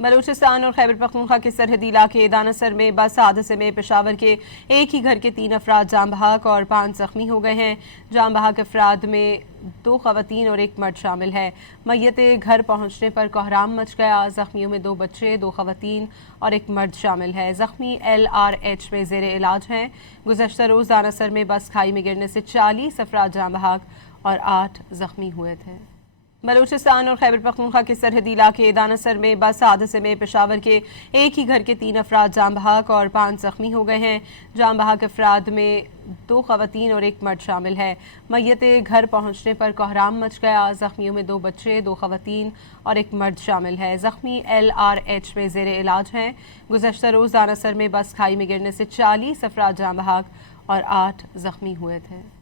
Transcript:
बलूचिस्तान और खैबर पख्तूनख्वा के सरहदी इलाके दानासर में बस हादसे में पेशावर के एक ही घर के 3 अफराद जाम बहक और 5 जख्मी हो गए हैं। जाम बहक अफराद में 2 खवातीन और 1 मर्द शामिल है। मैयत घर पहुंचने पर कोहराम मच गया। जख्मियों में 2 बच्चे, 2 खवातीन और 1 मर्द शामिल है। जख्मी LRH में जेर इलाज हैं। गुज़श्ता रोज़ दानासर में बस खाई में गिरने से 40 अफराद जाम बहक और 8 जख्मी हुए थे। बलूचिस्तान और खैबर पख्तूनख्वा के सरहदी इलाके दानासर में बस हादसे में पेशावर के एक ही घर के 3 अफराद जाम बहक और 5 जख्मी हो गए हैं। जाम बहक अफराद में 2 खवातीन और 1 मर्द शामिल है। मैयत घर पहुंचने पर कोहराम मच गया। जख्मियों में 2 बच्चे, 2 खवातीन और 1 मर्द शामिल है। जख्मी LRH में जेर इलाज हैं। गुज़श्ता रोज़ दानासर में बस खाई में गिरने से 40 अफराद जाम बहक और 8 जख्मी हुए थे।